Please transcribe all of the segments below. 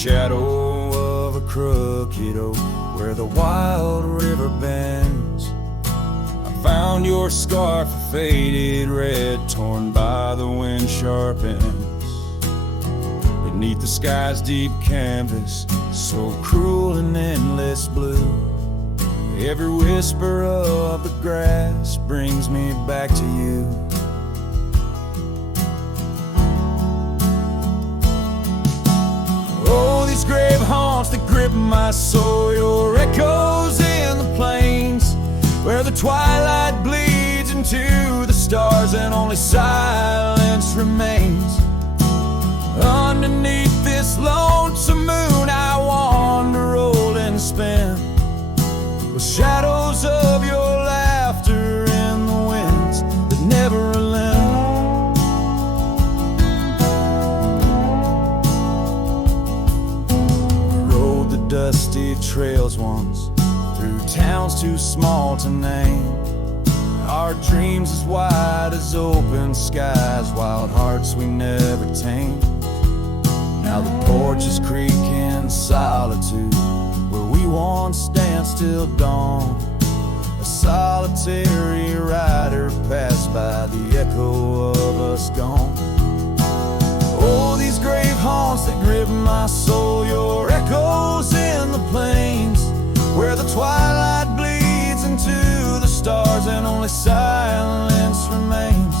shadow of a crooked oak where the wild river bends. I found your scarf, a faded red, torn by the wind sharp ends. Beneath the sky's deep canvas, so cruel and endless blue, every whisper of the grass brings me back to you. Oh, these grave haunts that grip my soul, your echoes in the plains, where the twilight bleeds into the stars and only silence remains. Underneath this lonesome moon I wander, roll and spin, with shadows of your laughter in the winds that never relent. We rode the dusty trails once, through towns too small to name, our dreams as wide as open skies, wild hearts we never tamed. Now the porches creak in solitude, where we once danced till dawn. A solitary rider passed by, the echo of us gone. Oh, these grave haunts that grip my soul, your echoes in the plains, where the twilight bleeds into the stars and only silence remains.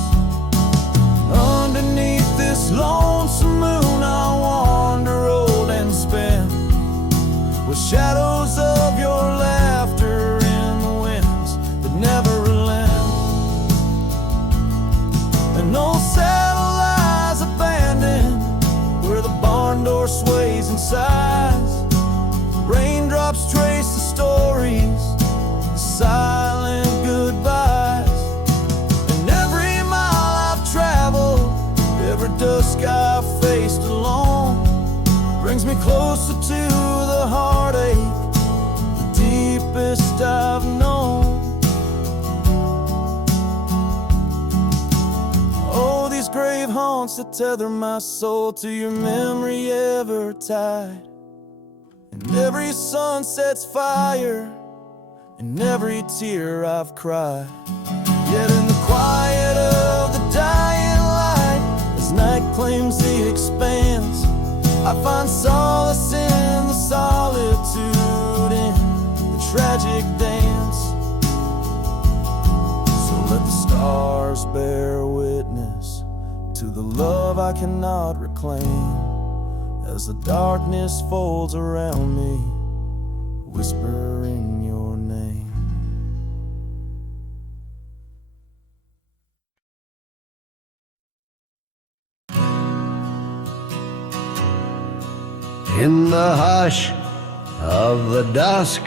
Underneath this lonesome moon I wander, roll and spin, with shadows of your laughter in the winds that never relent. And old saddle lies abandoned, where the barn door sways and sighs. Raindrops trace the stories, the silent goodbyes. And every mile I've traveled, every dusk I've faced alone, brings me closer to the heartache, the deepest I've known. Oh, these grave haunts that tether my soul to your memory ever tied. And every sunset's fire, and every tear I've cried. Yet in the quiet of the dying light, as night claims the expanse, I find solace in the solitude, in the tragic dance. So let the stars bear witness to the love I cannot reclaim, as the darkness folds around me, whispering your name. In the hush of the dusk,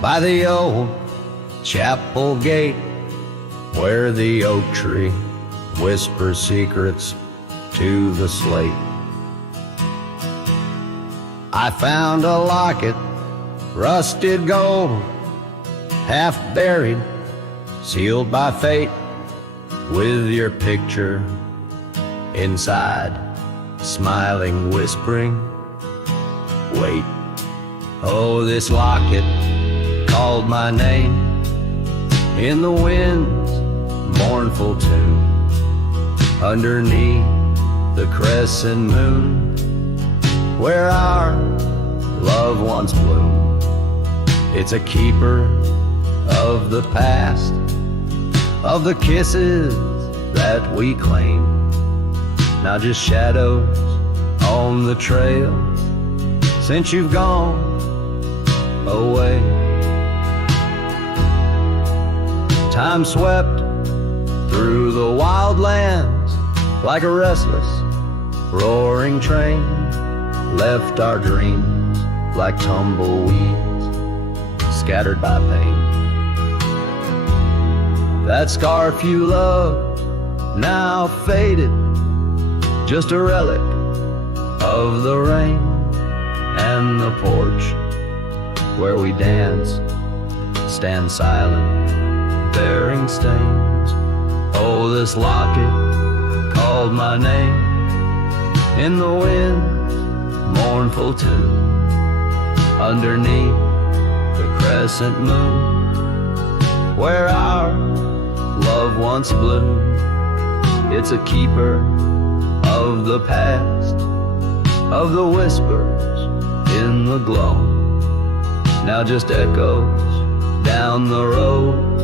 by the old chapel gate, where the oak tree whispers secrets to the slate, I found a locket, rusted gold, half buried, sealed by fate, with your picture inside, smiling, whispering, wait. Oh, this locket called my name in the wind's mournful tune, underneath the crescent moon, where our love once bloomed. It's a keeper of the past, of the kisses that we claim, now just shadows on the trail since you've gone away. Time swept through the wild lands like a restless, roaring train, left our dreams like tumbleweeds scattered by pain. That scarf you loved, now faded, just a relic of the rain, and the porch where we danced stand silent, bearing stains. Oh, this locket called my name in the wind's mournful too, underneath the crescent moon, where our love once bloomed. It's a keeper of the past, of the whispers in the glow. Now just echoes down the roads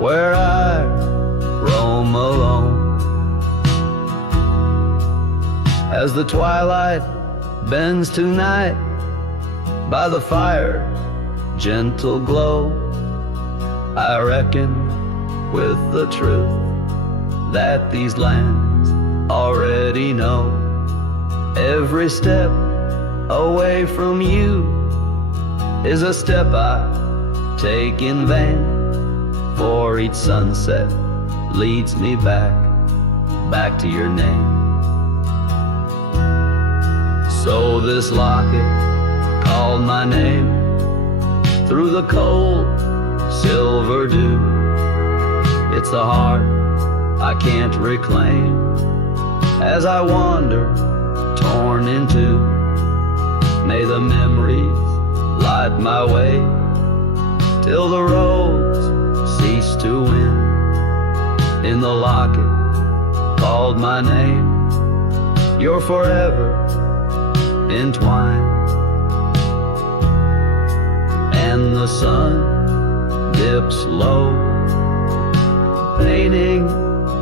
where I roam alone. As the twilight bends to night by the fire's gentle glow, I reckon with the truth that these lands already know. Every step away from you is a step I take in vain, for each sunset leads me back to your name. So this locket called my name through the cold silver dew. It's the heart I can't reclaim as I wander torn in two. May the memories light my way till the roads cease to win. In the locket called my name, you're forever entwined. And the sun dips low, painting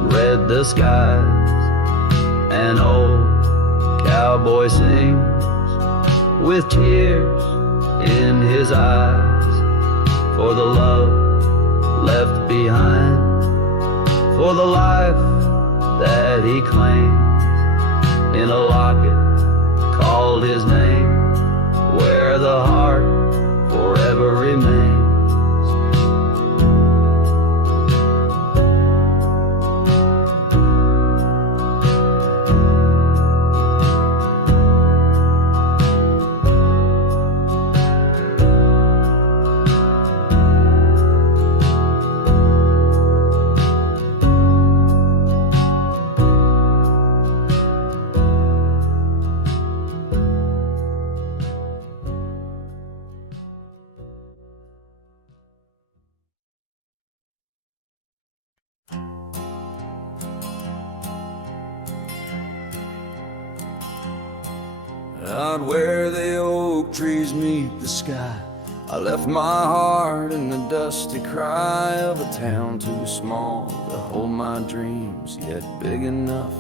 red the skies. An old cowboy sings with tears in his eyes, for the love left behind, for the life that he claims. In a locket called his name, where the heart forever remains. Out where the oak trees meet the sky, I left my heart in the dusty cry of a town too small to hold my dreams, yet big enough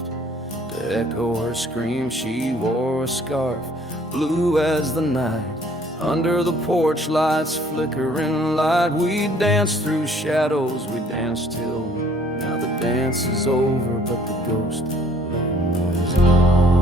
to echo her scream. She wore a scarf, blue as the night, under the porch lights flickering light. We danced through shadows, we danced till now the dance is over, but the ghost was gone.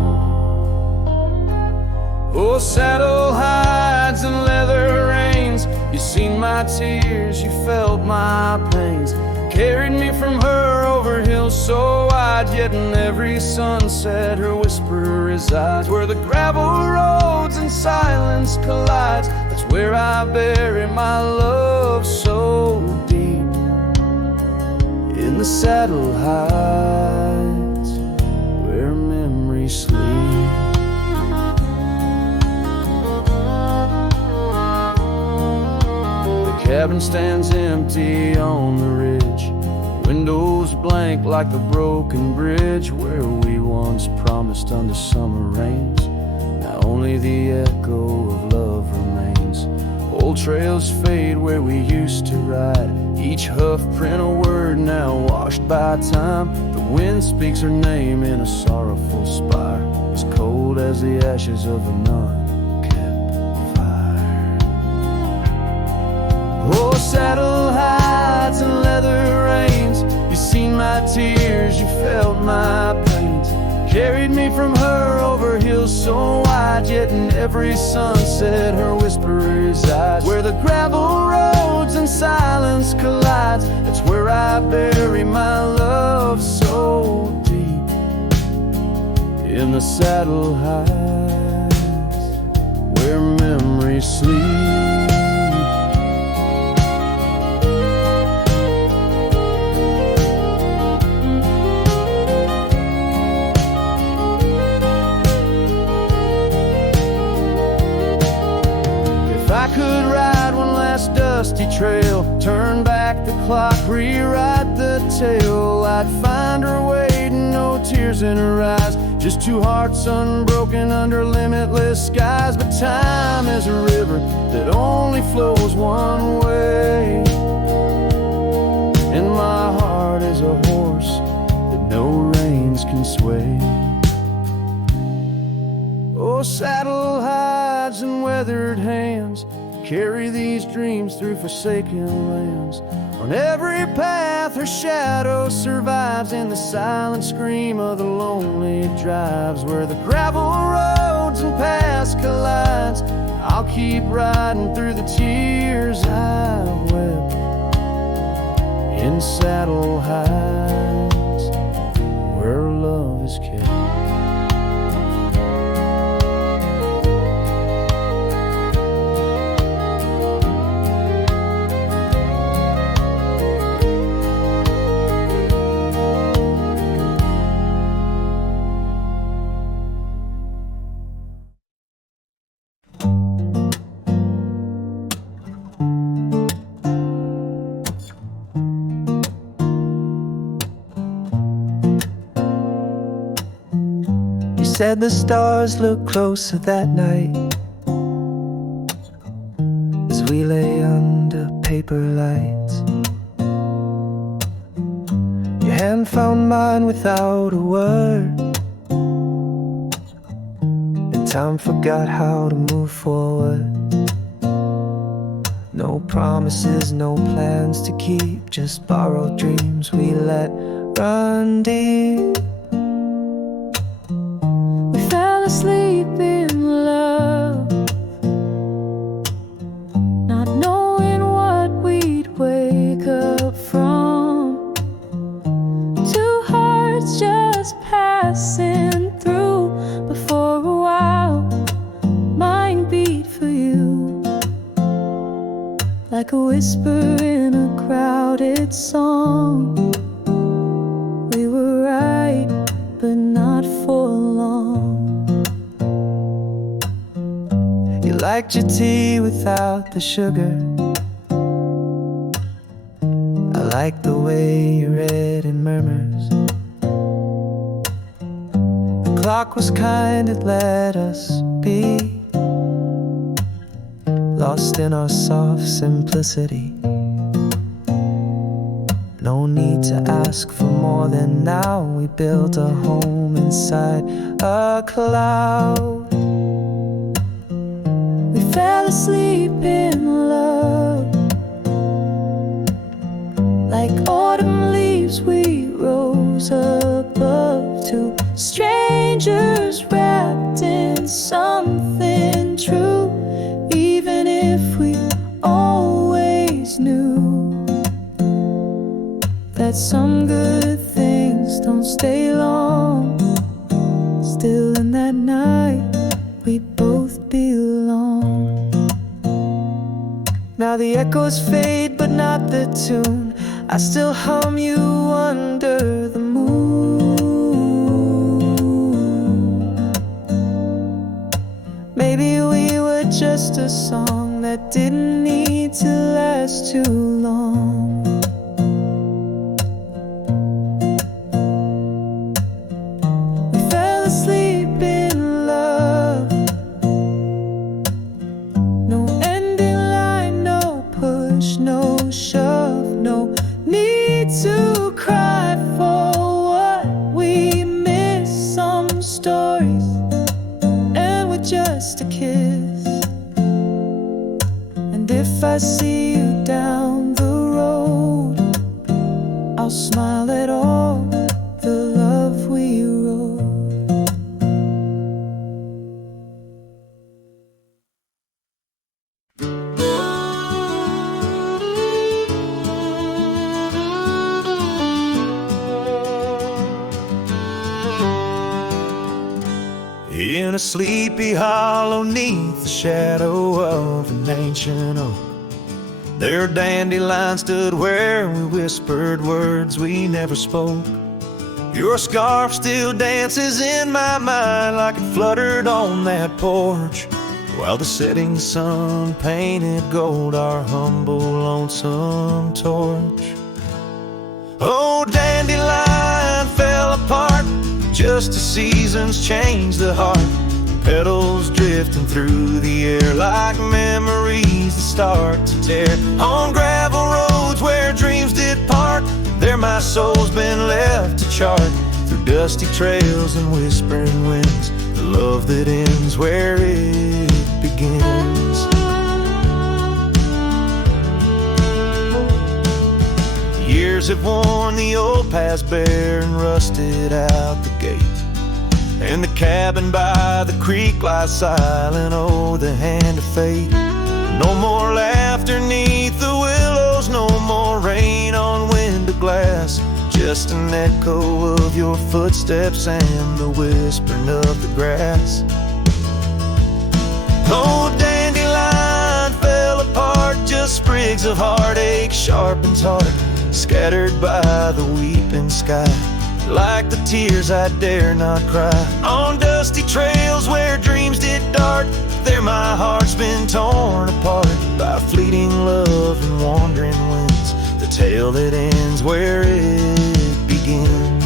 Oh, saddle hides and leather reins, you seen my tears, you felt my pains, carried me from her over hills so wide, yet in every sunset her whisper resides. Where the gravel roads and silence collides, that's where I bury my love so deep. In the saddle hides where memories sleep. Cabin stands empty on the ridge, windows blank like the broken bridge where we once promised under summer rains. Now only the echo of love remains. Old trails fade where we used to ride, each hoof print a word now washed by time. The wind speaks her name in a sorrowful spire, as cold as the ashes of a nun. Oh, saddle hides and leather reins, you seen my tears, you felt my pains, carried me from her over hills so wide, yet in every sunset her whisper resides. Where the gravel roads and silence collide, that's where I bury my love so deep. In the saddle hides where memories sleep. I could ride one last dusty trail, turn back the clock, rewrite the tale, I'd find her waiting, no tears in her eyes, just two hearts unbroken under limitless skies. But time is a river that only flows one way, and my heart is a horse that no reins can sway. Oh, saddle hides and weathered hands carry these dreams through forsaken lands. On every path her shadow survives, in the silent scream of the lonely drives. Where the gravel roads and paths collides, I'll keep riding through the tears I wept in saddle hides where love is kept. Said the stars looked closer that night as we lay under paper lights. Your hand found mine without a word, and time forgot how to move forward. No promises, no plans to keep, just borrowed dreams we let run deep. Asleep in love, not knowing what we'd wake up from. Two hearts just passing through, but for a while mine beat for you, like a whisper in a crowded song. We were right, but not for long. You liked your tea without the sugar. I liked the way you read in murmurs. The clock was kind, it let us be lost in our soft simplicity. No need to ask for more than now. We built a home inside a cloud. Fell asleep in love, like autumn leaves we rose above. Two strangers wrapped in something true, even if we always knew that some good things don't stay long. Still in that night we'd both belong. Now the echoes fade, but not the tune. I still hum you under the moon. Maybe we were just a song that didn't need to last too long. We fell asleep in love. No ending line, no push, no shove, no need to cry for what we miss. Some stories end with just a kiss. And if I see you down the road, I'll smile at all the love we wrote. In a sleepy hollow neath the shadow of an ancient oak, there dandelions stood where we whispered words we never spoke. Your scarf still dances in my mind like it fluttered on that porch. while the setting sun painted gold our humble, lonesome torch. Oh, dandelion fell apart just as seasons change the heart. Petals drifting through the air like memories that start to tear. On gravel roads where dreams did part, there my soul's been left to chart. Through dusty trails and whispering winds, the love that ends where it begins. Years have worn the old paths bare and rusted out the gate, and the cabin by the creek lies silent, oh, the hand of fate. No more laughter neath the willows, no more rain on window glass, just an echo of your footsteps and the whispering of the grass. Oh, dandelion fell apart, just sprigs of heartache sharpened heart, scattered by the weeping sky, like the tears I dare not cry. On dusty trails where dreams did dart, there my heart's been torn apart by fleeting love and wandering winds, the tale that ends where it begins.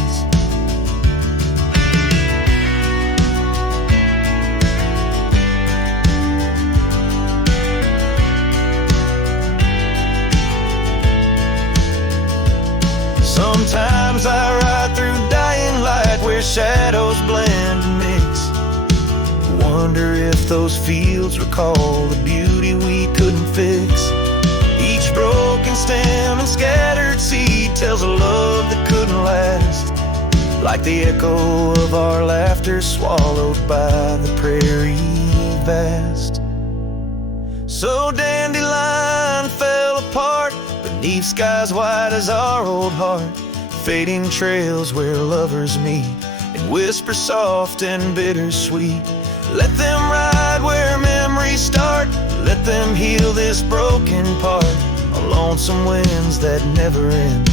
Sometimes I ride through dying light where shadows blend and mix. Wonder if those fields recall the beauty we couldn't fix. Each broken stem and scattered seed tells a love that couldn't last, like the echo of our laughter swallowed by the prairie vast. So dandelion fell apart beneath skies white as our old heart, fading trails where lovers meet and whisper soft and bittersweet. Let them ride where memories start, let them heal this broken part. On lonesome winds that never end,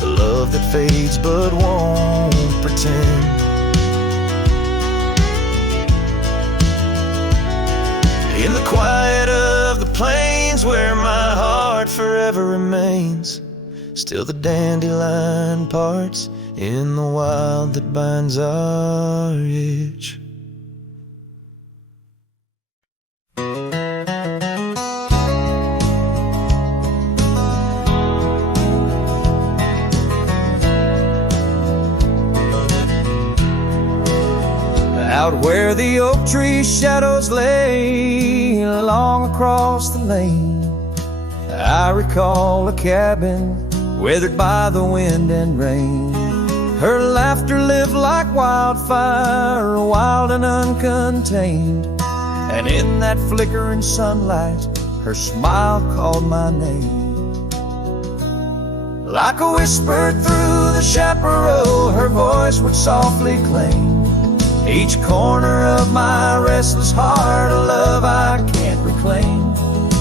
the love that fades but won't pretend. In the quiet of the plains where my heart forever remains, still the dandelion parts in the wild that binds our itch. Out where the oak tree shadows lay along across the lane, I recall a cabin weathered by the wind and rain. Her laughter lived like wildfire, wild and uncontained, and in that flickering sunlight, her smile called my name. Like a whisper through the chaparral, her voice would softly claim each corner of my restless heart, a love I can't reclaim.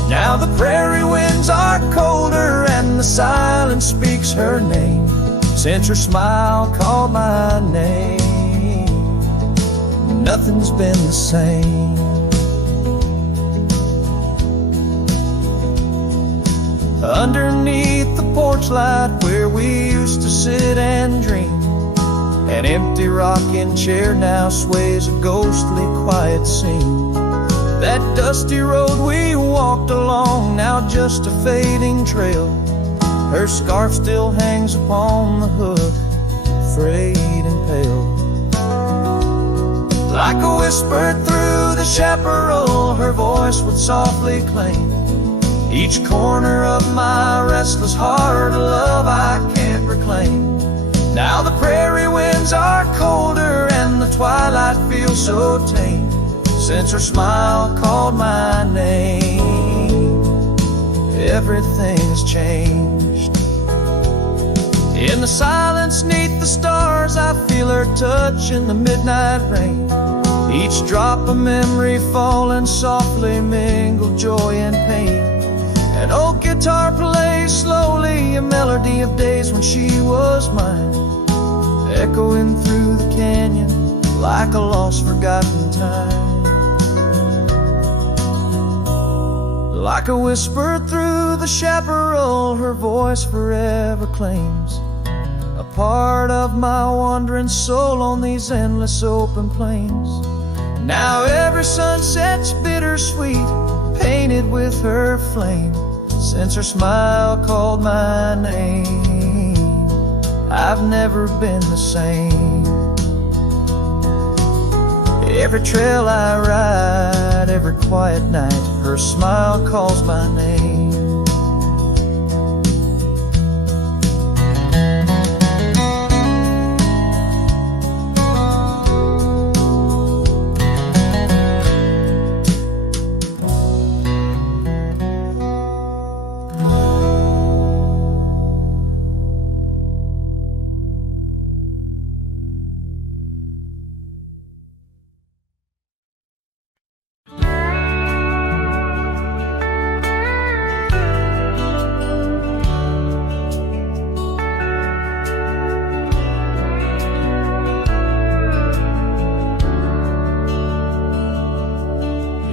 Now the prairie winds are colder and the silence speaks her name, since her smile called my name. Nothing's been the same. Underneath the porch light where we used to sit and dream, an empty rocking chair now sways a ghostly quiet scene. That dusty road we walked along, now just a fading trail. Her scarf still hangs upon the hook, frayed and pale. Like a whisper through the chaparral, her voice would softly claim each corner of my restless heart, a love I can't reclaim. Now the prairie winds are colder and the twilight feels so tame, since her smile called my name. Everything's changed. In the silence neath the stars, I feel her touch in the midnight rain. Each drop of memory falling softly mingle joy and pain. An old guitar plays slowly a melody of days when she was mine, echoing through the canyon like a lost forgotten time. Like a whisper through the chaparral, her voice forever claims a part of my wandering soul on these endless open plains. Now every sunset's bittersweet, painted with her flame. Since her smile called my name, I've never been the same. Every trail I ride, every quiet night, her smile calls my name.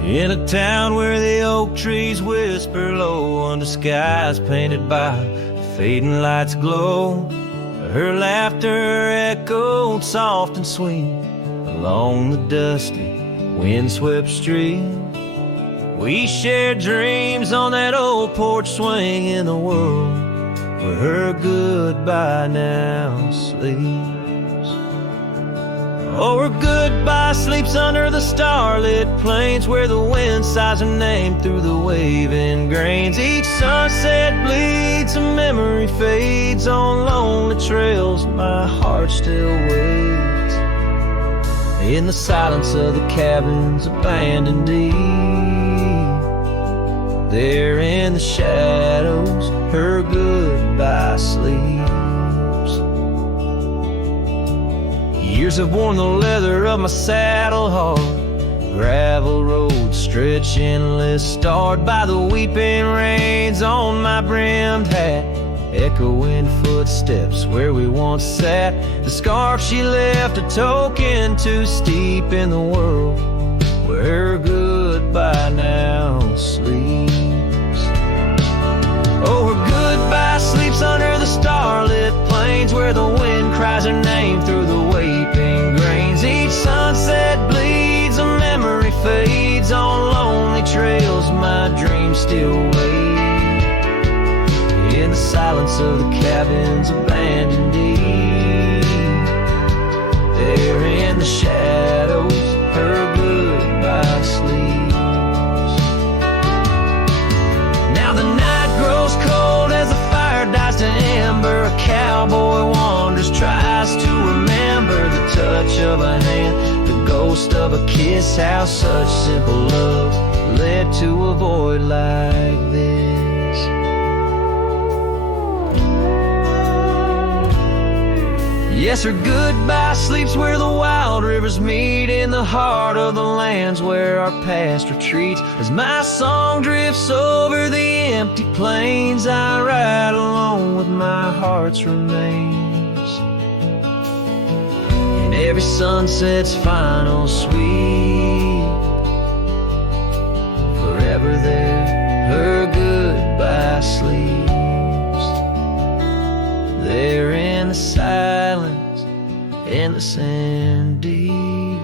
In a town where the oak trees whisper low under skies painted by fading lights glow, her laughter echoed soft and sweet along the dusty windswept street. We shared dreams on that old porch swing in the world where her goodbye now sleeps. Oh, her goodbye sleeps under the starlit plains where the wind sighs her name through the waving grains. Each sunset bleeds, a memory fades on lonely trails. My heart still waits in the silence of the cabins abandoned deep. There in the shadows, her goodbye sleeps. Years have worn the leather of my saddle hard, gravel roads stretch endless, starred by the weeping rains on my brimmed hat, echoing footsteps where we once sat. The scarf she left a token too steep in the world where her goodbye now sleeps. Oh, her goodbye sleeps under the starlit plains where the wind cries her name through the waving grains. Each sunset bleeds, a memory fades on lonely trails. My dreams still wait in the silence of the cabins abandoned deep. There in the shadows, her goodbye sleeps. Now the night grows cold as the fire dies to ember. A cowboy wanders, tries to remember the touch of a hand, the ghost of a kiss. How such simple love led to a void like this. Yes, her goodbye sleeps where the wild rivers meet, in the heart of the lands where our past retreats. As my song drifts over the empty plains, I ride along with my heart's remains. And every sunset's final sweep, forever there, her goodbye sleeps. There in the silence, endless and deep,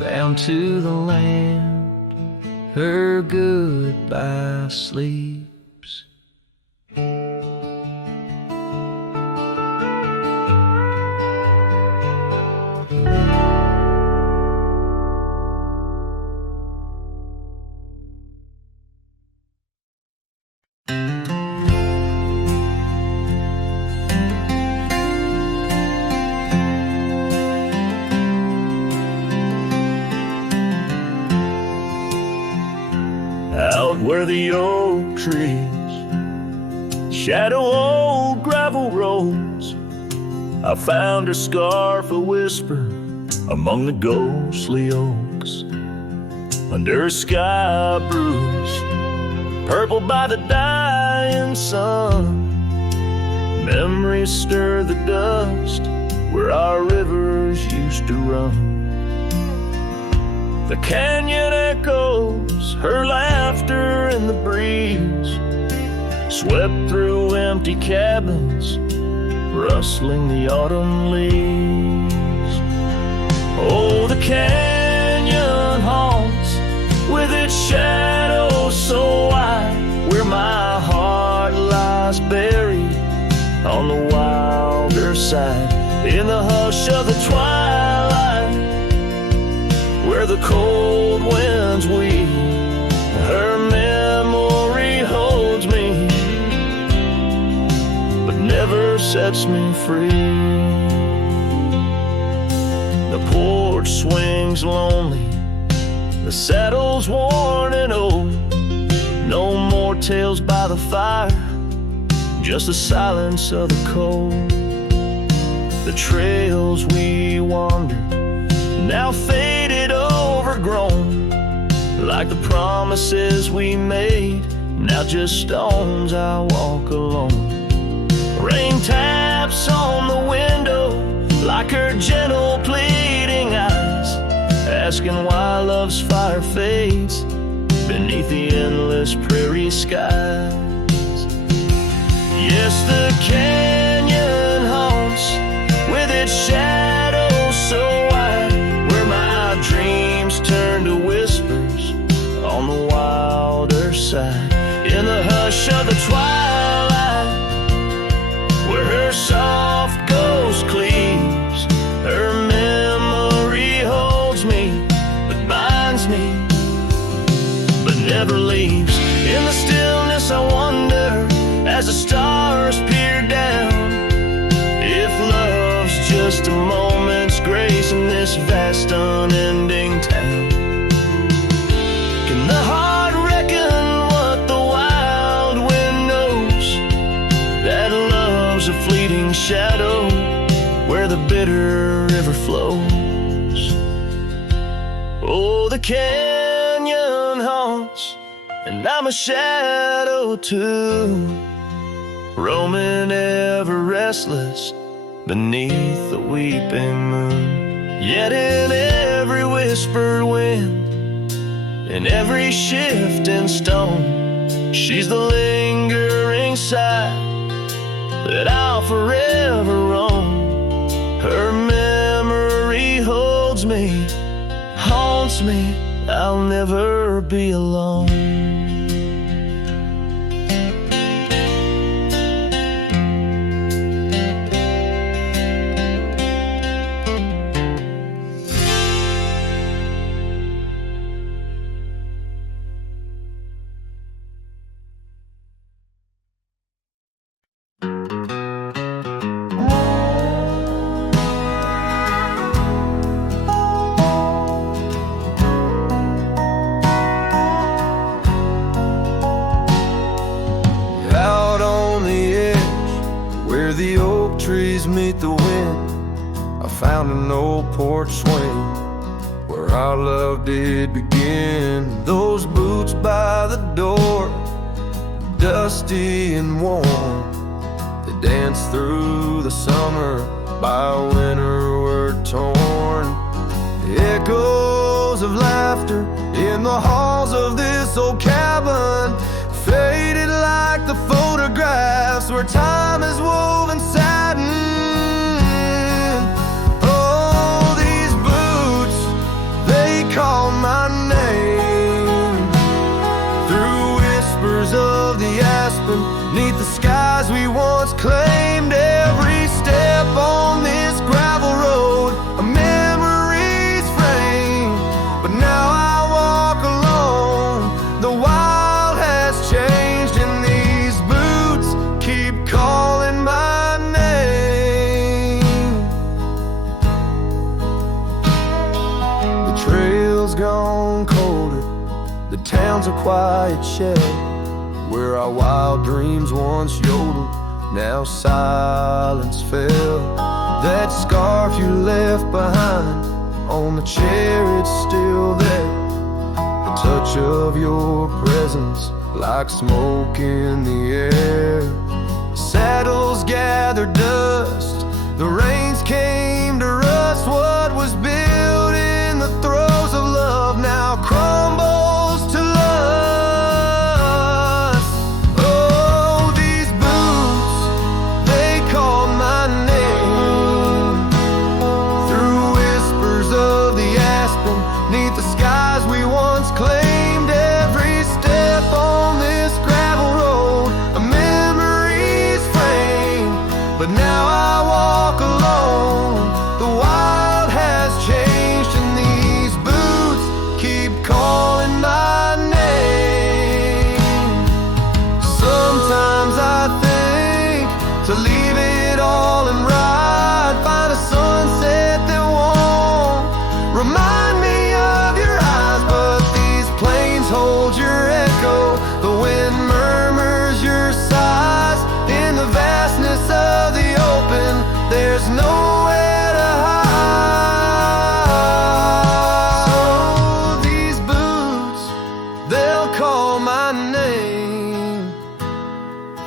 bound to the land, her goodbye sleeps. Out where the oak trees shadow old gravel roads, I found her scarf a whisper among the ghostly oaks. Under a sky bruised, purple by the dying sun, memories stir the dust where our rivers used to run. The canyon echoes her laughter in the breeze, swept through empty cabins, rustling the autumn leaves. Oh, the canyon haunts with its shadows so wide, where my heart lies buried on the wilder side. In the hush of the twilight, where the cold winds weep, her memory holds me, but never sets me free. The porch swings lonely, the saddle's worn and old. No more tales by the fire, just the silence of the cold. The trails we wandered, now faded, overgrown, like the promises we made, now just stones I walk alone. Rain taps on the window like her gentle pleading eyes, asking why love's fire fades beneath the endless prairie skies. Yes, the canyon haunts with its shadows so wide, where my dreams turn to whispers on the wilder side. In the hush of the twilight, where her soft ghost cleaves, her memory holds me, but binds me, but never leaves. In the stillness I wonder, as the stars peer down, if love's just a moment's grace in this vast unending town. Can the heart reckon what the wild wind knows, that love's a fleeting shadow where the bitter river flows? Oh, the canyon haunts, and I'm a shadow too, roaming ever restless beneath the weeping moon. Yet in every whispered wind, in every shifting stone, she's the lingering sigh that I'll forever roam. Her memory holds me, haunts me, I'll never be alone. Meet the wind, I found an old porch swing where our love did begin. Those boots by the door, dusty and warm, they danced through the summer, by winter were torn. Echoes of laughter in the halls of this old cabin, faded like the photographs where time is woven satin. Call my name through whispers of the aspen, neath the skies we once claimed. Every step on this gravel road, a memory's frame, but now I walk alone. The wild has changed, and these boots keep calling my name. The trail's gone colder, the town's a quiet shed, where our wild dreams once yodeled, now silence fell. That scarf you left behind on the chair, it's still there. The touch of your presence like smoke in the air. The saddles gathered dust, the rains came to rust. What was built in the throes of love now crumbles to love.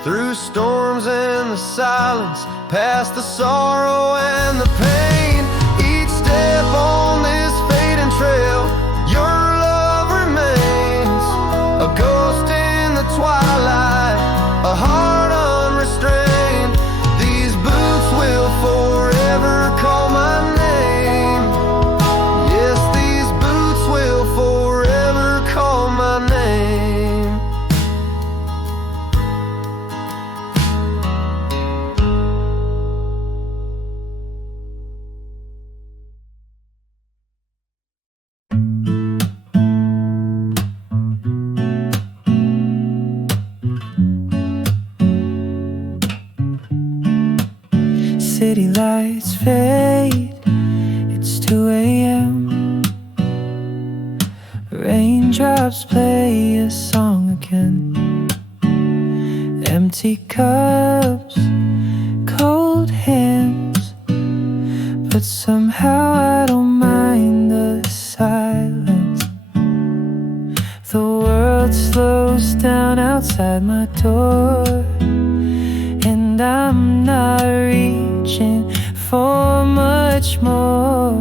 through storms and the silence, past the sorrow and the pain. Each step on this fading trail, your love remains a ghost in the twilight, a heart unrestrained. These boots will forever call my name. Yes, these boots will forever call my name. City lights fade, it's 2 a.m. Raindrops play a song again. Empty cups, cold hands, but somehow I don't mind the silence. The world slows down outside my door, and I'm not reaching for much more.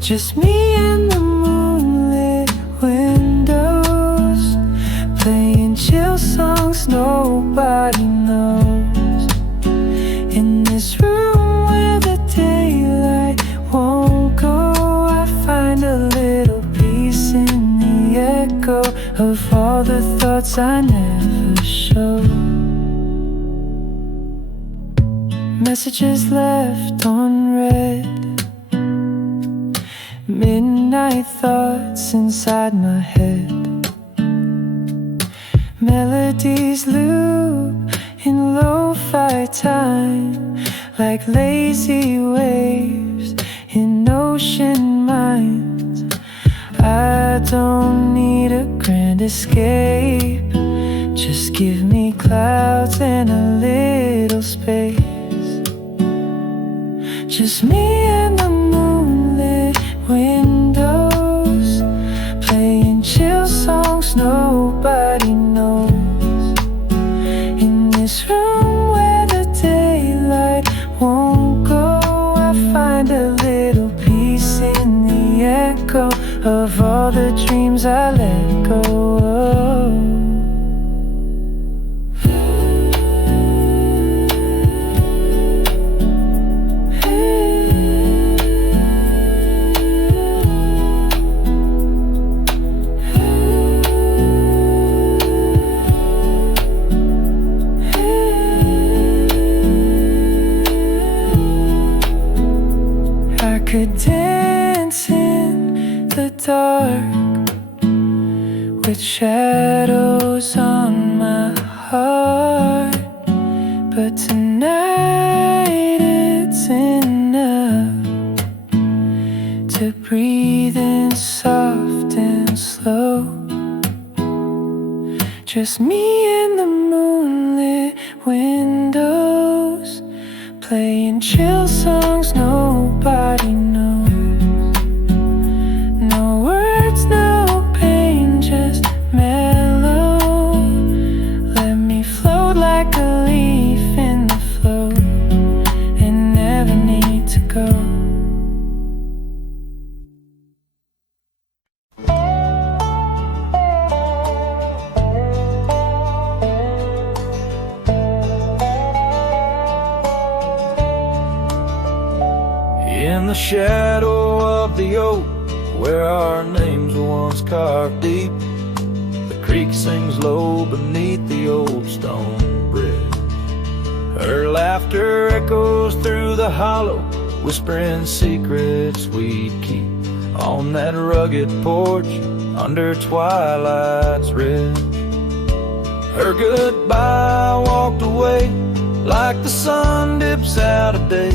Just me and the moonlit windows, playing chill songs nobody knows. In this room where the daylight won't go, I find a little peace in the echo of all the thoughts I never showed. Messages left unread, midnight thoughts inside my head. Melodies loop in lo-fi time, like lazy waves in ocean minds. I don't need a grand escape, just give me clouds and a little space. Just me and the moonlit windows, playing chill songs nobody knows. In this room where the daylight won't go, I find a little peace in the echo of all the dreams I let go of. Could dance in the dark with shadows on my heart, but tonight it's enough to breathe in soft and slow. Just me and the moonlit windows, playing chill songs nobody knows. No words, no pain, just mellow. Let me float like a leaf in the flow and never need to go. In the shadow of the oak, where our names were once carved deep, the creek sings low beneath the old stone bridge. Her laughter echoes through the hollow, whispering secrets we'd keep on that rugged porch under twilight's ridge. Her goodbye walked away like the sun dips out of day,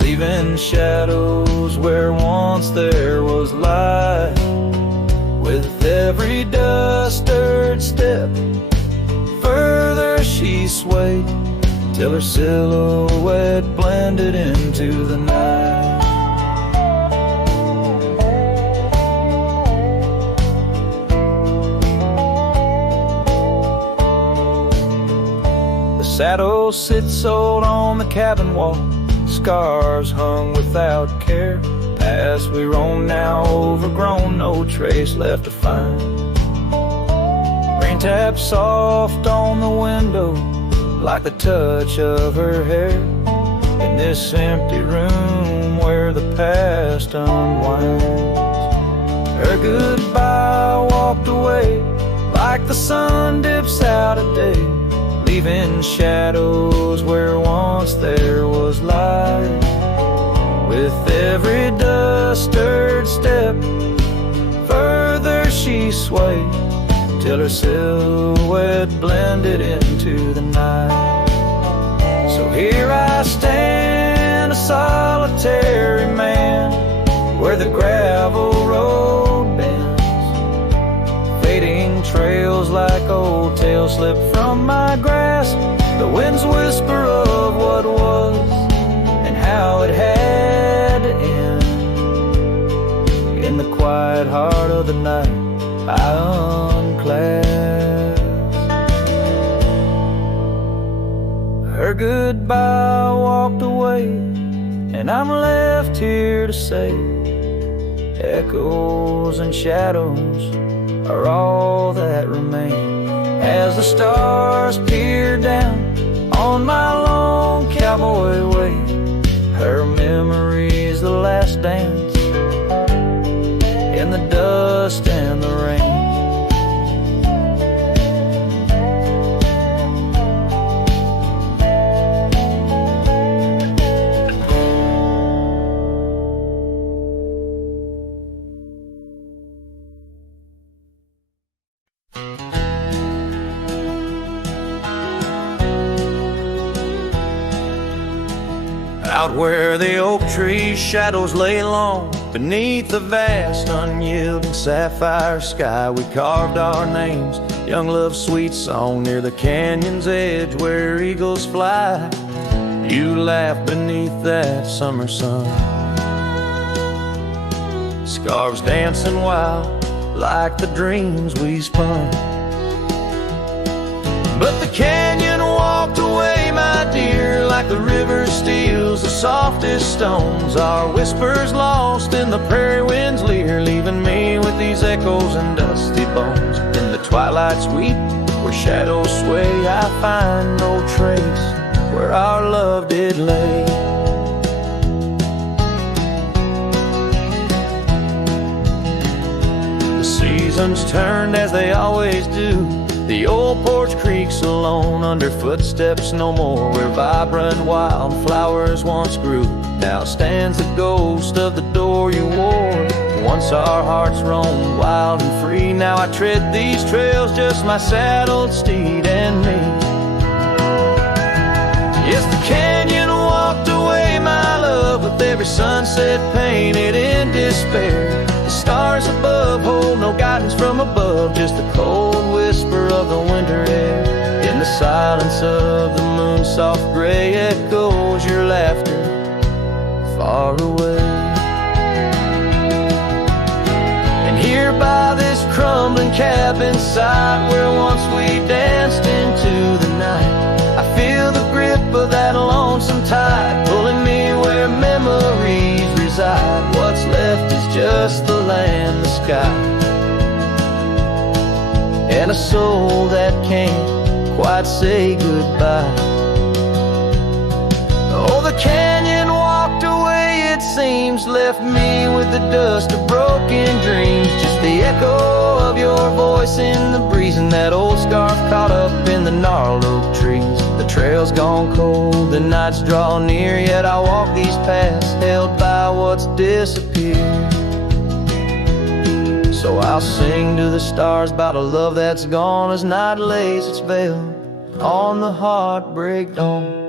leaving shadows where once there was light. With every dust-stirred step, further she swayed, till her silhouette blended into the night. The Saddle sits old on the cabin wall, scars hung without care. Past we roam now overgrown, no trace left to find. Rain taps soft on the window like the touch of her hair. In this empty room where the past unwinds, her goodbye walked away like the sun dips out at day, leaving shadows where once there was light. With every dust-stirred step, further she swayed, till her silhouette blended into the night. So here I stand, a solitary man, where the gravel road bends, fading trails like old tales slip from my grasp. The wind's whisper of what was and how it had to end. In the quiet heart of the night, I unclasp her goodbye, walked away, and I'm left here to say, echoes and shadows are all that remain. As the stars peer down on my long cowboy way, her memory's the last dance in the dust and the rain. Out where the oak tree's shadows lay long, beneath the vast unyielding sapphire sky, we carved our names, young love's sweet song, near the canyon's edge where eagles fly. You laughed beneath that summer sun, scarves dancing wild like the dreams we spun. But the canyon walked away, my dear, like the river steals the softest stones. Our whispers lost in the prairie wind's leer, leaving me with these echoes and dusty bones. In the twilight sweep, where shadows sway, I find no trace where our love did lay. The seasons turned as they always do, the old porch creaks alone under footsteps no more, where vibrant wildflowers once grew. Now stands the ghost of the door you wore. Once our hearts roamed wild and free, now I tread these trails, just my saddled steed and me. Yes, the canyon walked away, my love, with every sunset painted in despair. The stars above hold no guidance from above, just the cold whisper of the winter air. In the silence of the moon's soft gray echoes your laughter far away. And here by this crumbling cabin site, where once we danced into the night, I feel the grip of that lonesome tide, pulling me where memories reside. What's left is just the land, the sky, and a soul that can't quite say goodbye. Oh, the canyon walked away, it seems, left me with the dust of broken dreams, just the echo of your voice in the breeze, and that old scarf caught up in the gnarled oak trees. The trail's gone cold, the nights draw near, yet I walk these paths held by what's disappeared. So I'll sing to the stars about a love that's gone, as night lays its veil on the heartbreak dawn.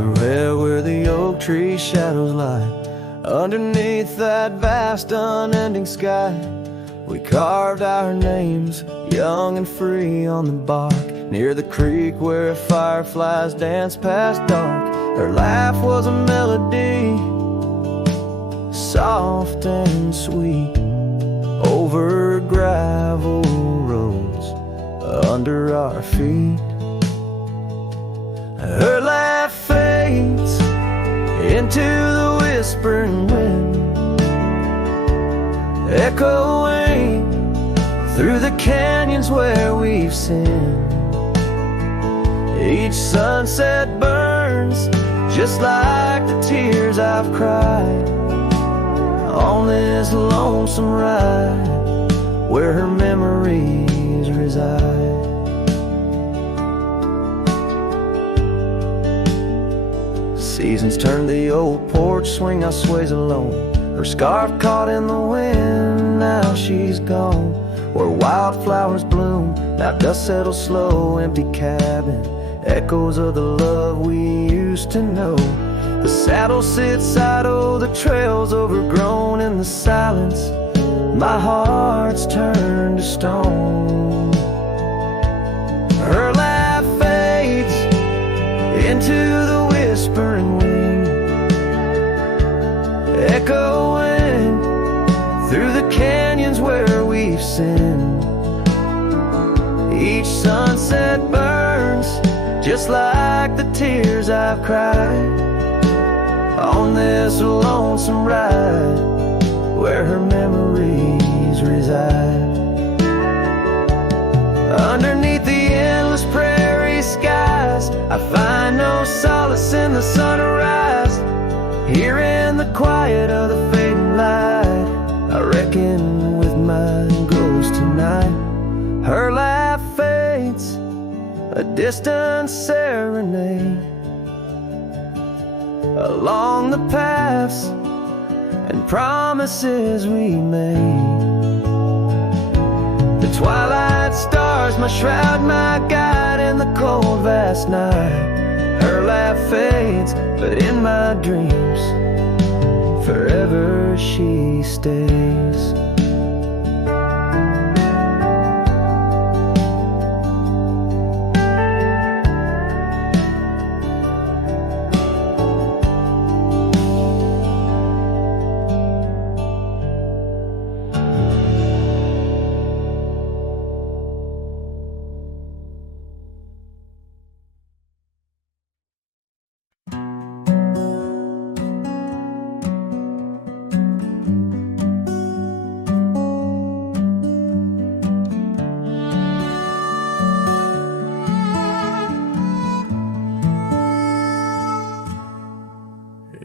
Red where the oak tree shadows lie. Underneath that vast unending sky, we carved our names, young and free, on the bark. Near the creek where fireflies danced past dark. Her laugh was a melody, soft and sweet, over gravel roads under our feet. Her laugh fades into the whispering wind, echoing through the canyons where we've sinned. Each sunset burns just like the tears I've cried on this lonesome ride where her memories reside. Seasons turn the old porch swing, now sways alone. Her scarf caught in the wind, now she's gone. Where wildflowers bloom, now dust settles slow. Empty cabin, echoes of the love we used to know. The saddle sits idle, the trail's overgrown. In the silence, my heart's turned to stone. Her laugh fades into the whispering wind, echoing through the canyons where we've sinned. Each sunset burns just like the tears I've cried on this lonesome ride where her memories reside. Underneath the endless prairie skies, I find no solace in the sunrise. Here in the quiet of the fading light, I reckon with my ghost tonight. Her laugh fades, a distant serenade along the paths and promises we made. The twilight stars, my shroud, my guide in the cold vast night. Her laugh fades, but in my dreams forever she stays.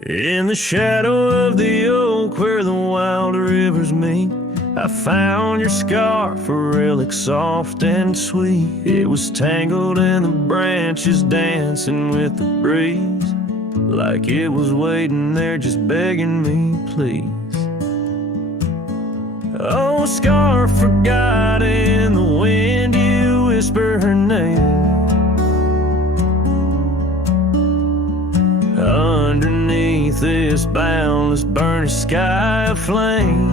In the shadow of the oak where the wild rivers meet, I found your scarf, a relic soft and sweet. It was tangled in the branches, dancing with the breeze, like it was waiting there just begging me, please. Oh, scarf forgot in the wind, you whisper her name. Underneath this boundless burnished sky of flame,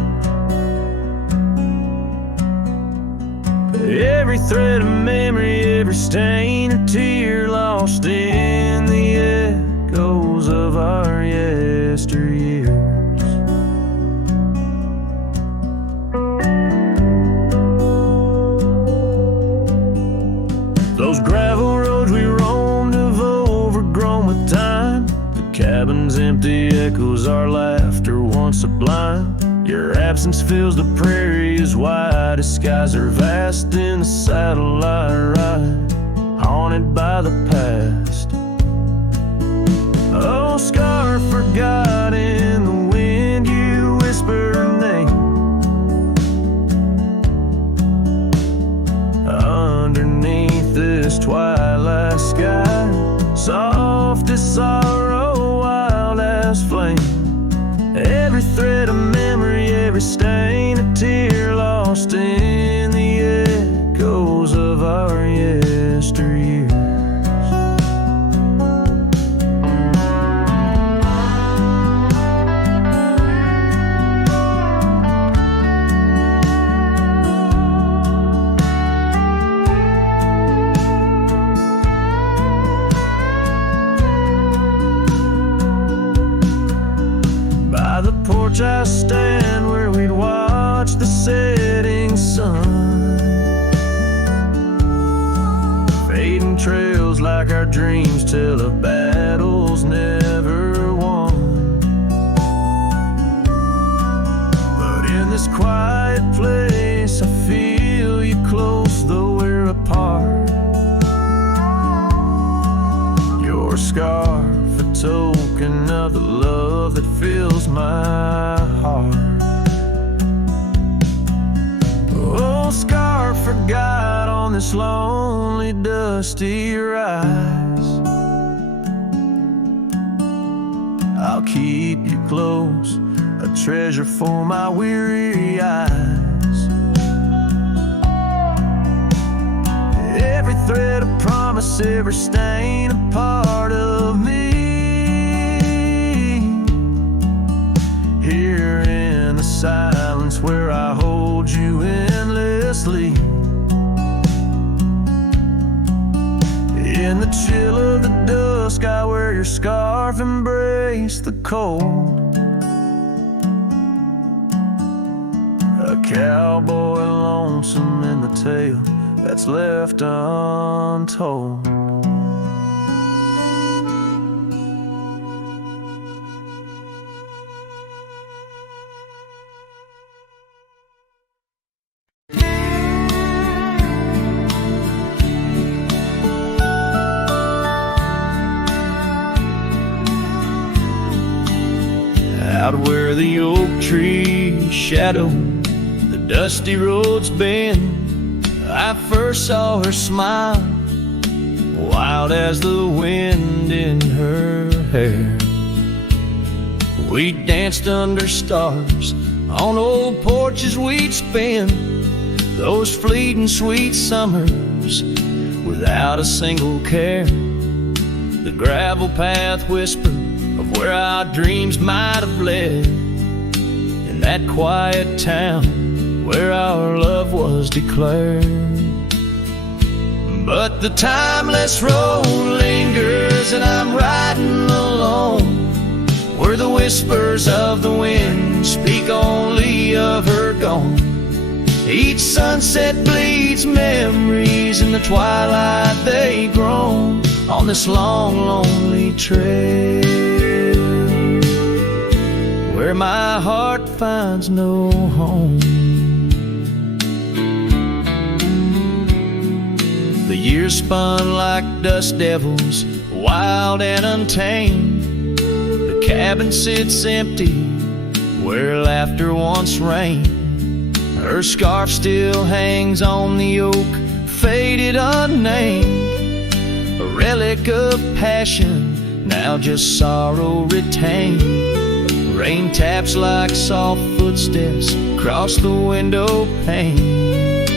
every thread of memory, every stain or tear lost in the echoes of our yesteryears. Those gravel roads we roamed have overgrown with time. Cabins empty echoes our laughter once sublime. Your absence fills the prairie as wide as skies are vast. In the saddle I ride, haunted by the past. Oh, scarf forgot in the wind, you whisper her name. Underneath this twilight sky, soft as sorrow, wild as flame. Every thread of memory, every stain a tear lost in the echoes of our yesteryears. the porch I stand where we'd watch the setting sun. Fading trails like our dreams tell of battles never won. But in this quiet place I feel you close though we're apart. Your scarf, a token of the love that fills my heart. Oh, scarf forgot on this lonely, dusty rise. I'll keep you close, a treasure for my weary eyes. Every thread of promise, every stain a part of me. Here in the silence where I hold you endlessly. In the chill of the dusk I wear your scarf, embrace the cold. A cowboy lonesome in the tale that's left untold. Out where the oak trees shadow the dusty roads bend, I first saw her smile, wild as the wind in her hair. We danced under stars, on old porches we'd spend those fleeting sweet summers without a single care. The gravel path whispered of where our dreams might have led, in that quiet town where our love was declared. But the timeless road lingers and I'm riding alone, where the whispers of the wind speak only of her gone. Each sunset bleeds memories, in the twilight they groan on this long, lonely trail, where my heart finds no home. The years spun like dust devils, wild and untamed. The cabin sits empty where laughter once reigned. Her scarf still hangs on the oak, faded unnamed, a relic of passion, now just sorrow retained. Rain taps like soft footsteps across the window pane,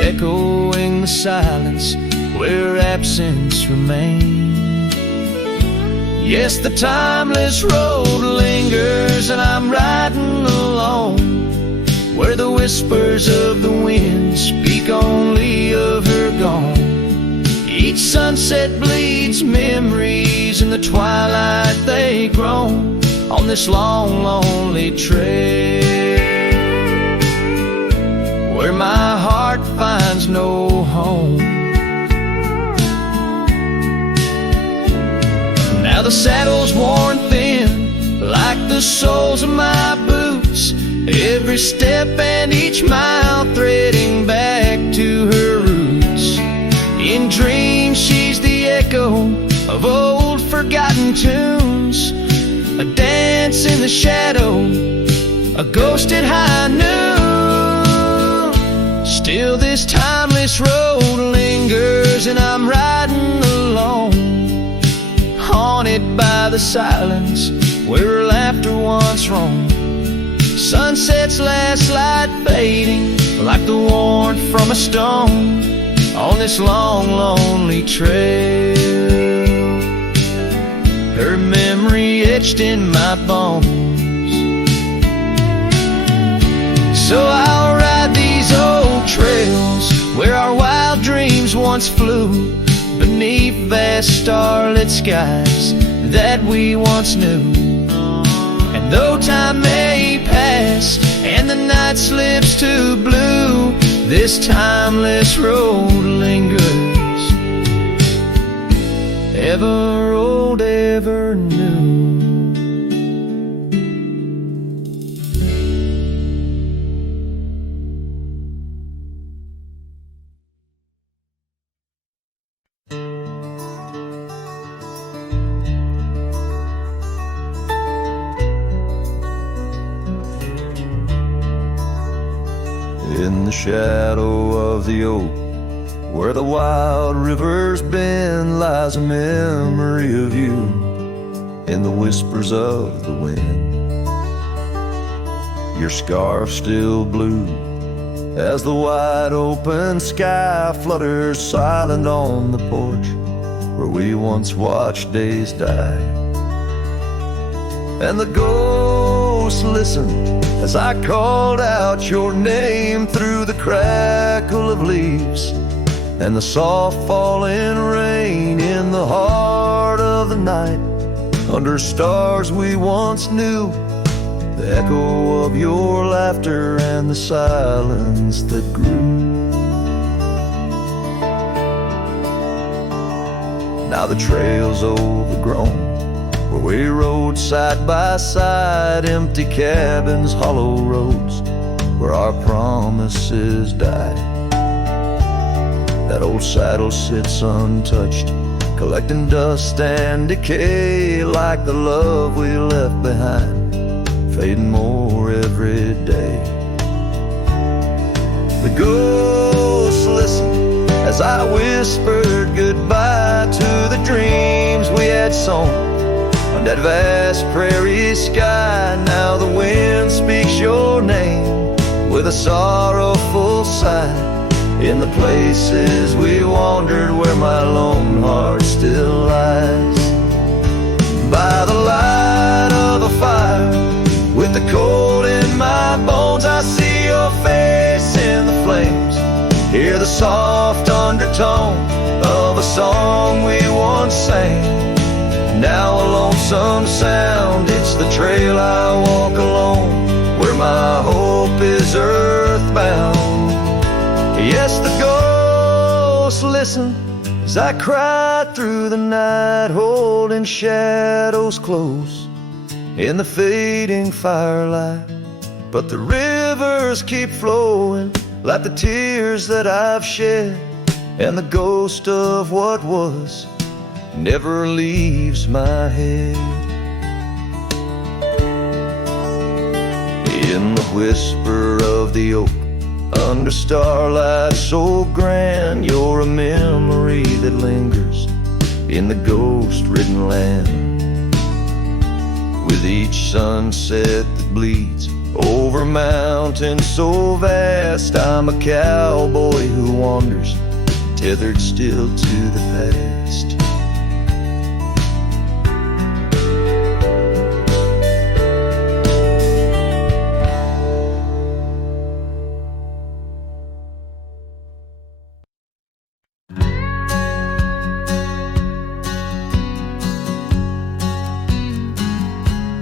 echoing the silence where absence remains. Yes, the timeless road lingers and I'm riding alone, where the whispers of the wind speak only of her gone. Each sunset bleeds memories, in the twilight they groan on this long, lonely trail, where my heart finds no home. Now the saddle's worn thin, like the soles of my boots, every step and each mile threading back to her roots. In dreams she's the echo of old forgotten tunes, a dance in the shadow, a ghost at high noon. Still this timeless road lingers and I'm riding alone, haunted by the silence where laughter once roamed. Sunset's last light fading like the warmth from a stone on this long, lonely trail, her memory etched in my bones. So I'll ride these old trails where our wild dreams once flew, beneath vast starlit skies that we once knew. And Though time may pass and the night slips to blue, this timeless road lingers, ever old, ever new. In the shadow of the oak, where the wild river's bend, lies a memory of you in the whispers of the wind. Your scarf still blue as the wide open sky flutters silent on the porch where we once watched days die. And the ghosts listened as I called out your name through the crackle of leaves and the soft falling rain. In the heart of the night, under stars we once knew, the echo of your laughter and the silence that grew. Now the trail's overgrown, where we rode side by side, empty cabins, hollow roads, where our promises died. That old saddle sits untouched, collecting dust and decay, like the love we left behind, fading more every day. The ghosts listened as I whispered goodbye to the dreams we had sown on that vast prairie sky. Now the wind speaks your name with a sorrowful sigh, in the places we wandered where my lone heart still lies. By the light of a fire, with the cold in my bones, I see your face in the flames, hear the soft undertone of a song we once sang. Now a lonesome sound, it's the trail I walk alone, where my hope is earthbound. Yes, the ghosts listen as I cry through the night, holding shadows close in the fading firelight. But the rivers keep flowing like the tears that I've shed, and the ghost of what was never leaves my head. In the whisper of the oak, under starlight so grand, you're a memory that lingers in the ghost-ridden land. With each sunset that bleeds over mountains so vast, I'm a cowboy who wanders, tethered still to the past.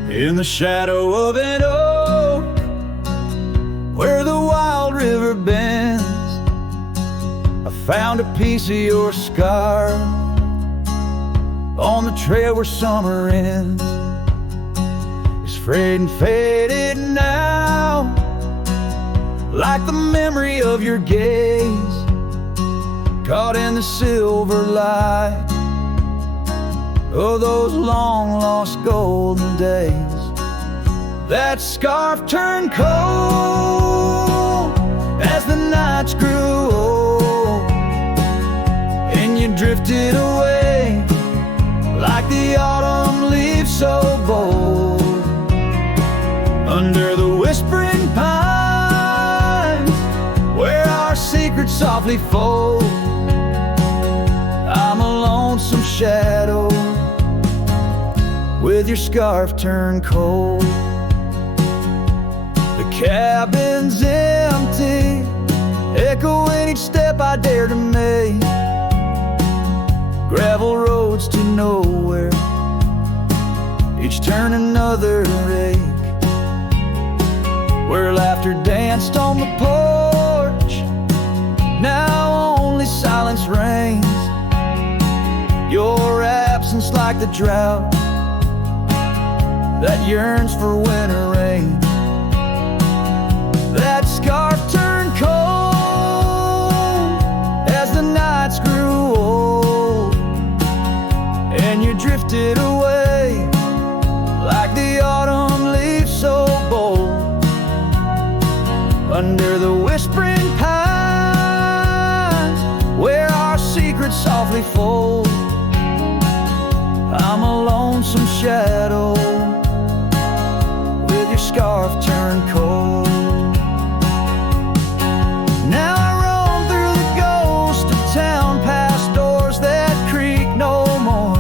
In the shadow of an oak, where the wild river bends, I found a piece of your scar on the trail where summer ends. It's frayed and faded now, like the memory of your gaze, caught in the silver light of those long-lost golden days. That scarf turned cold as the nights grew old, and you drifted away like the autumn leaves so bold. Under the whispering pines, where our secrets softly fold, I'm a lonesome shadow with your scarf turned cold. The cabin's empty, echoing each step I dare to make. Gravel roads to nowhere, each turn another ache. laughter danced on the porch. Now only silence reigns, your absence like the drought that yearns for winter rain. That scarf turned cold as the nights grew old, and you drifted away like the autumn leaves so bold. Under the whispering pines where our secrets softly fold, I'm a lonesome shadow with your scarf turned cold. Now I roam through the ghost of town, past doors that creak no more.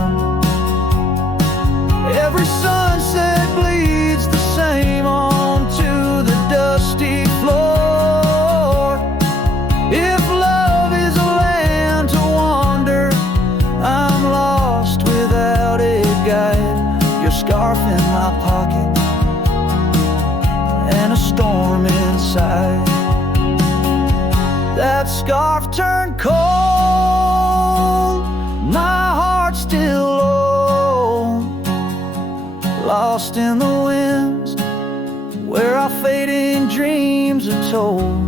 Every sunset bleeds the same onto the dusty floor. If love is a land to wander, I'm lost without a guide. Your scarf in my pocket and a storm inside. That scarf turned cold, my heart still low, lost in the winds where our fading dreams are told.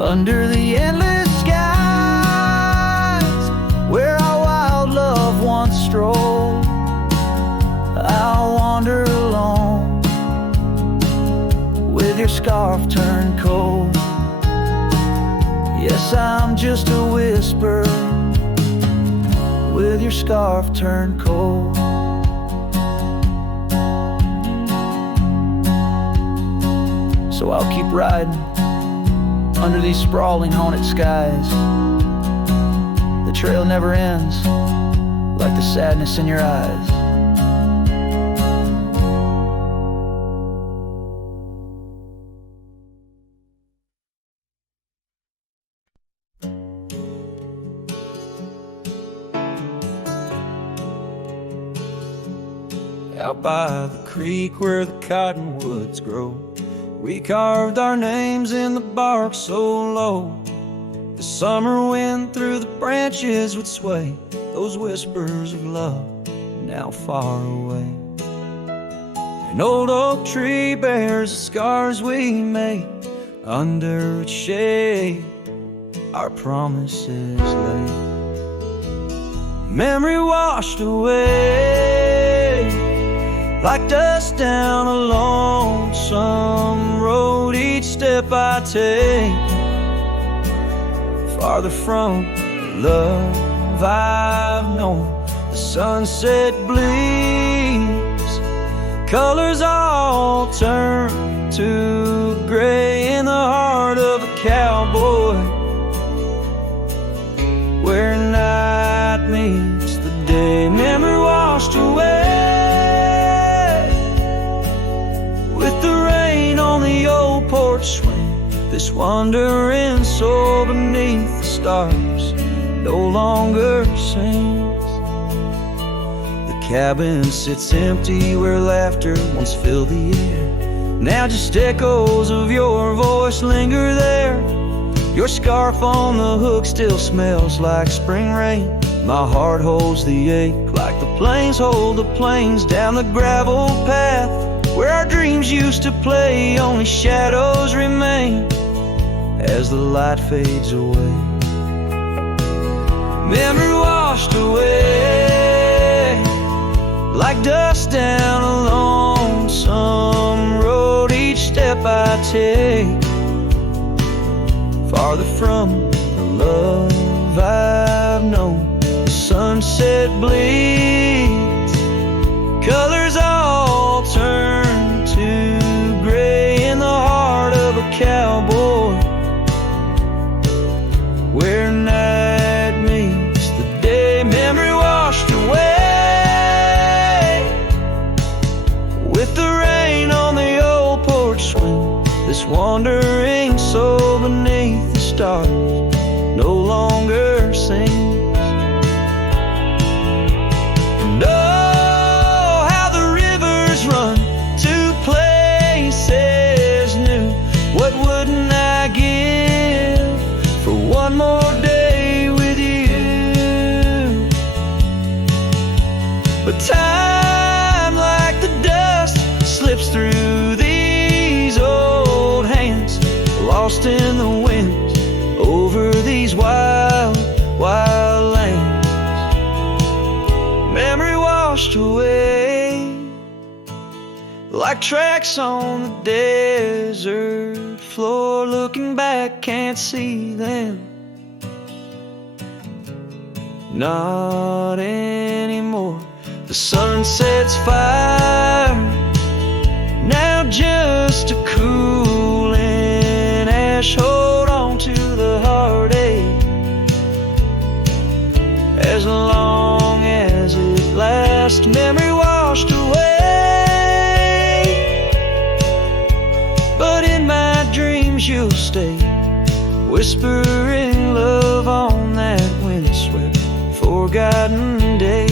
Under the endless skies where our wild love once strolled, I'll wander alone with your scarf turned cold. Yes, I'm just a whisper with your scarf turned cold. So I'll keep riding under these sprawling haunted skies. The trail never ends like the sadness in your eyes. Out by the creek where the cottonwoods grow, we carved our names in the bark so low, the summer wind through the branches would sway those whispers of love now far away. An old oak tree bears the scars we made, under its shade our promises lay. Memory washed away like dust down a lonesome road. Each step I take farther from the love I've known. The sunset bleeds, colors all turn to gray in the heart of a cowboy, where night meets the day. Memory washed away with the rain on the old porch swing. This wandering soul beneath the stars no longer sings. The cabin sits empty where laughter once filled the air. Now just echoes of your voice linger there. Your scarf on the hook still smells like spring rain. My heart holds the ache like the plains hold the plains down the gravel path where our dreams used to play. Only shadows remain as the light fades away. Memory washed away like dust down a lonesome road. Each step I take farther from the love I've known. The sunset bleeds, colors all turn to gray in the heart of a cowboy, where night meets the day. Memory washed away with the rain on the old porch swing. This wandering soul beneath the stars no longer sings. And oh, how the rivers run to places lost in the wind over these wild, wild lands. Memory washed away like tracks on the desert floor. Looking back, can't see them, not anymore. The sun sets fire now, just a cooling ash. Hold on to the heartache as long as it lasts. Memory washed away, but in my dreams you'll stay, whispering love on that windswept, forgotten day.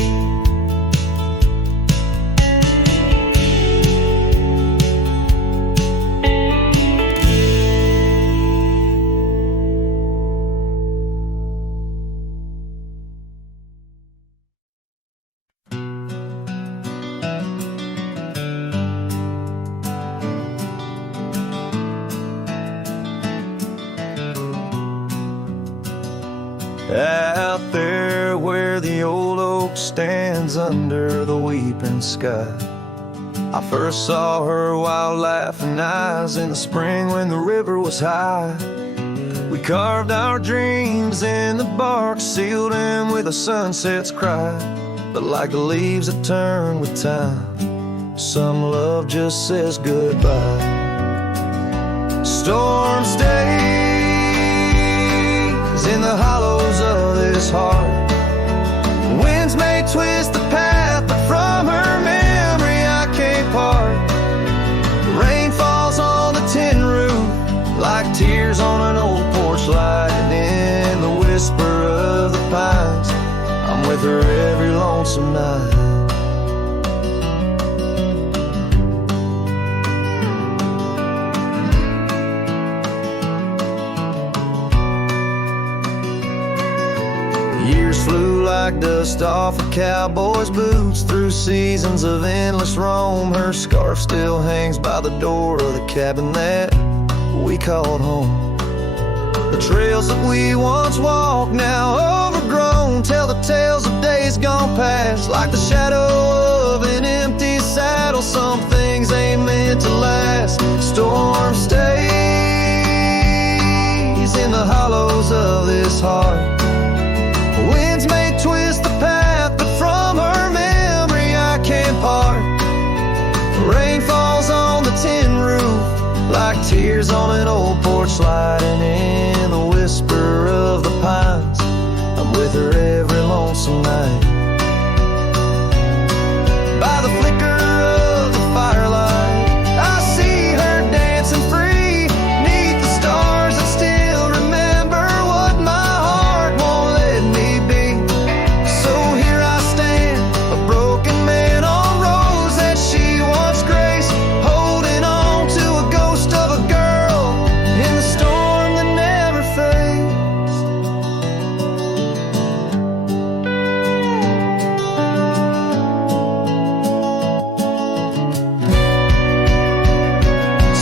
Out there where the old oak stands under the weeping sky, I first saw her wild laughing eyes in the spring when the river was high. We carved our dreams in the bark, sealed them with a sunset's cry. But like the leaves that turn with time, some love just says goodbye. Storm stays in the hollows of this heart. Winds may twist the path, but from her memory I can't part. Rain falls on the tin roof like tears on an old porch light, and in the whisper of the pines I'm with her every lonesome night. Years flew like dust off a cowboy's boots, through seasons of endless roam. Her scarf still hangs by the door of the cabin that we called home. The trails that we once walked, now overgrown, tell the tales of days gone past. Like the shadow of an empty saddle, some things ain't meant to last. Storm stays in the hollows of this heart. Winds may twist the path, but from her memory I can't part. Rain falls on the tin roof like tears on an old porch light, and in the whisper of the pines I'm with her every lonesome night. By the flicker of the firelight I see her dancing free, 'neath the stars that still remember what my heart won't let me be. So here I stand, a broken man on roads that she once graced, holding on to a ghost of a girl in the storm that never fades.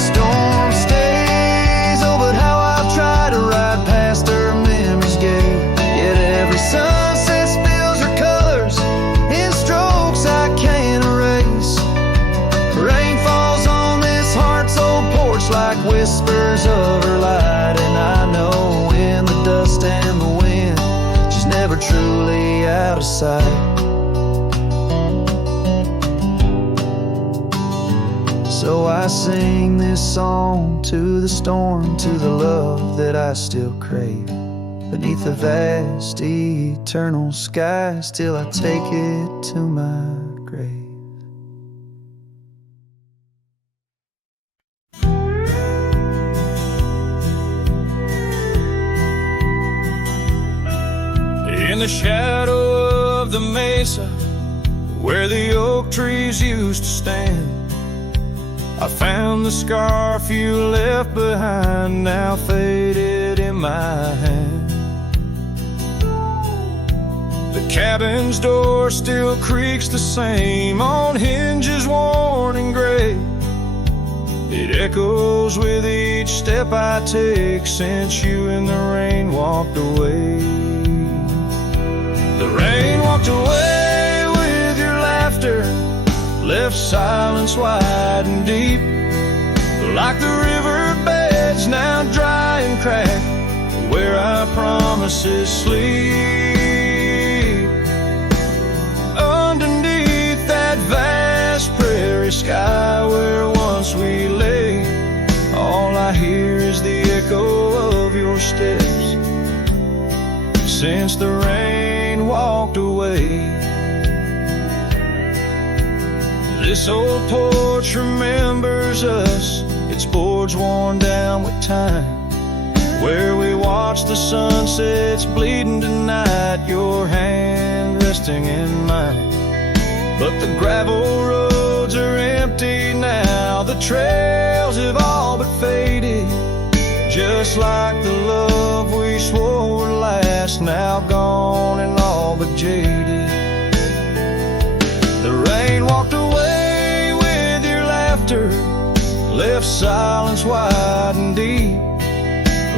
Storm stays, oh, but how I've tried to ride past her memory's gate. Yet every sunset spills her colors in strokes I can't erase. Rain falls on this heart's old porch like whispers of her light, and I know in the dust and the wind she's never truly out of sight. So I sing this song to the storm, to the love that I still crave. Beneath the vast eternal sky, still I take it to my grave. In the shadow of the mesa where the oak trees used to stand, I found the scarf you left behind, now faded in my hand. The cabin's door still creaks the same, on hinges worn and gray. It echoes with each each step I take since you and the rain walked away. The rain walked away with your laughter, left silence wide and deep, like the riverbeds now dry and cracked, where our promises sleep. Underneath that vast prairie sky where once we lay, all I hear is the echo of your steps since the rain walked away. This old porch remembers us, its boards worn down with time, where we watch the sunsets bleeding tonight, your hand resting in mine. But the gravel roads are empty now, the trails have all but faded, just like the love we swore would last, now gone and all but jaded. The rain walked away with your laughter, left silence wide and deep,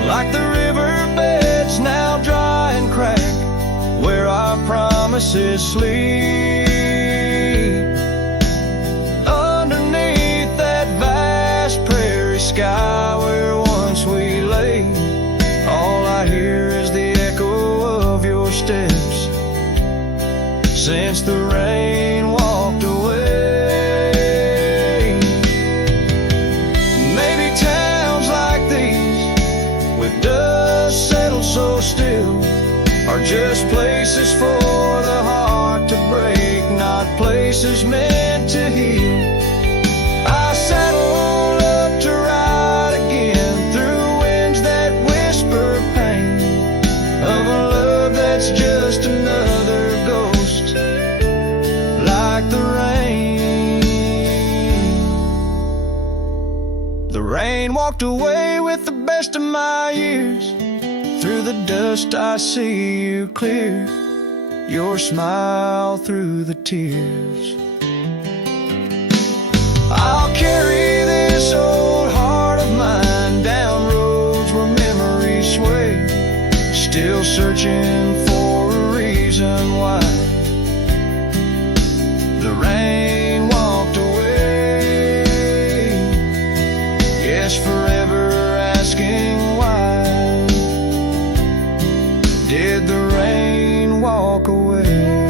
like the riverbeds now dry and cracked, where our promises sleep. Underneath that vast prairie sky where once we lay, all I hear is the echo of your steps since the rain walked away. Maybe towns like these, with dust settled so still, are just places for the heart to break, not places meant to heal. I saddle up to ride again through winds that whisper pain of a love that's just another ghost, like the rain. The rain walked away with the best of my years. Through the dust I see you clear, your smile through the tears. I'll carry this old heart of mine down roads where memories sway, still searching for a reason why the rain walked away. Yes, forever asking why did the rain walk away?